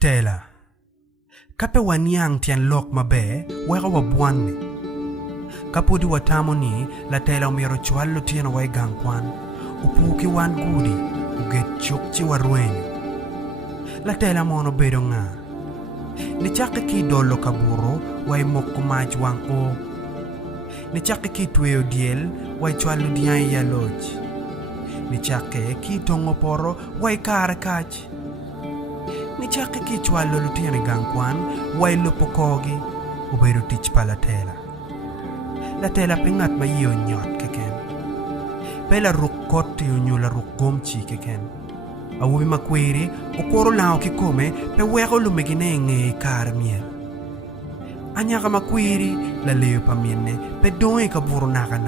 Tela kape wanyang tian lok mabe wega wabuanni kapudi watamo ni la tela umiro chwallo tian wai gangkwan upuki wan gudi uget chukchi warwenyo la tela mono bedo nga ni chake ki dolo kaburo wai moko mach wang o ni chake ki tueo diel wai chwallo diyan ya loj ni chake ki tongo poro wai kare kach ni chake ki chwallo lutiene gangkwan wai lupo kogi ubedo tich pa la tela pingat ma iyo nyot keken pela rukot tiyo nyula rukomchi keken awubi makwiri ukoro lao kikome pe weko lumegine nge kare miel anyaka makwiri la leo pamiene pe doe kaburo naka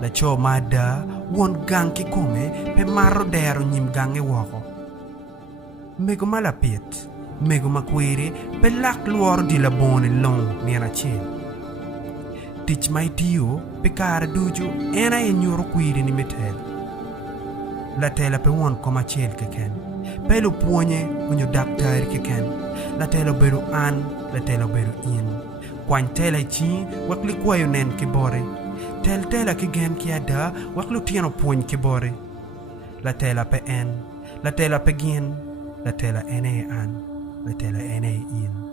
la cho mada won gang kikome pe maro dero nyim gange woko mego malapit mego makwiri pe lak luor di la bone long nena chen tich mai tiyo pe kare dujo ena e nyoro kwiri ni metel la tela pe won koma chel keken pe lo puonye unyo daktari keken la tela beru an la tela beru in kwan tela chi wakli kwayo nen kibore tela kigen kiada waklu tieno puony kibore la tela pe en la tela pe gin la tela ene an la tela ene in